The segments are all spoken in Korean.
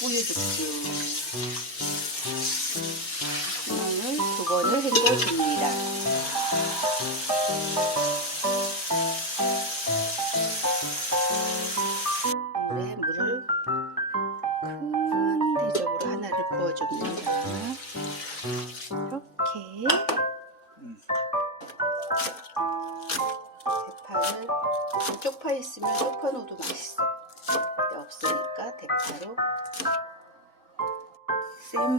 뿌려줍시오. 콩나물 두 번을 헹궈줍니다. 물에 물을 큰 대접으로 하나를 부어줍니다. 이렇게 대파를 쪽파 있으면 쪽파 넣어도 맛있어. 근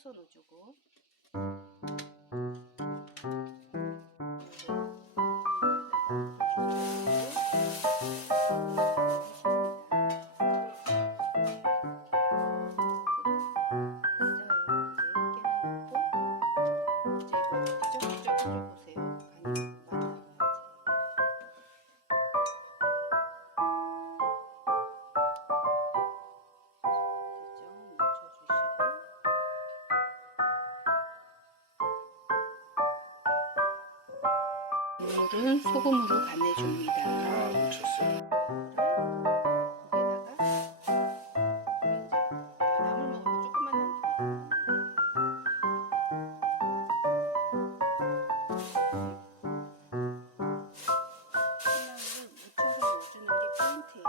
부셔서 넣어주고. 물을 소금으로 간해줍니 다. 아, 묻혔어요. 여기다가 나물 먹어도 조금만 남기거든요. 콩나물을 묻혀서 넣어주는 게 포인트예요.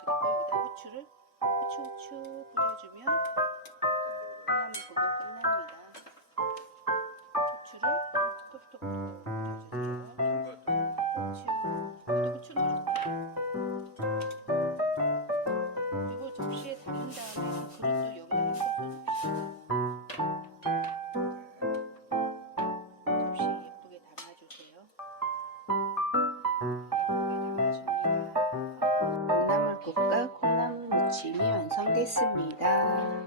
그리고 여기다 후추를 후추 후추 뿌려주면 하겠습니다.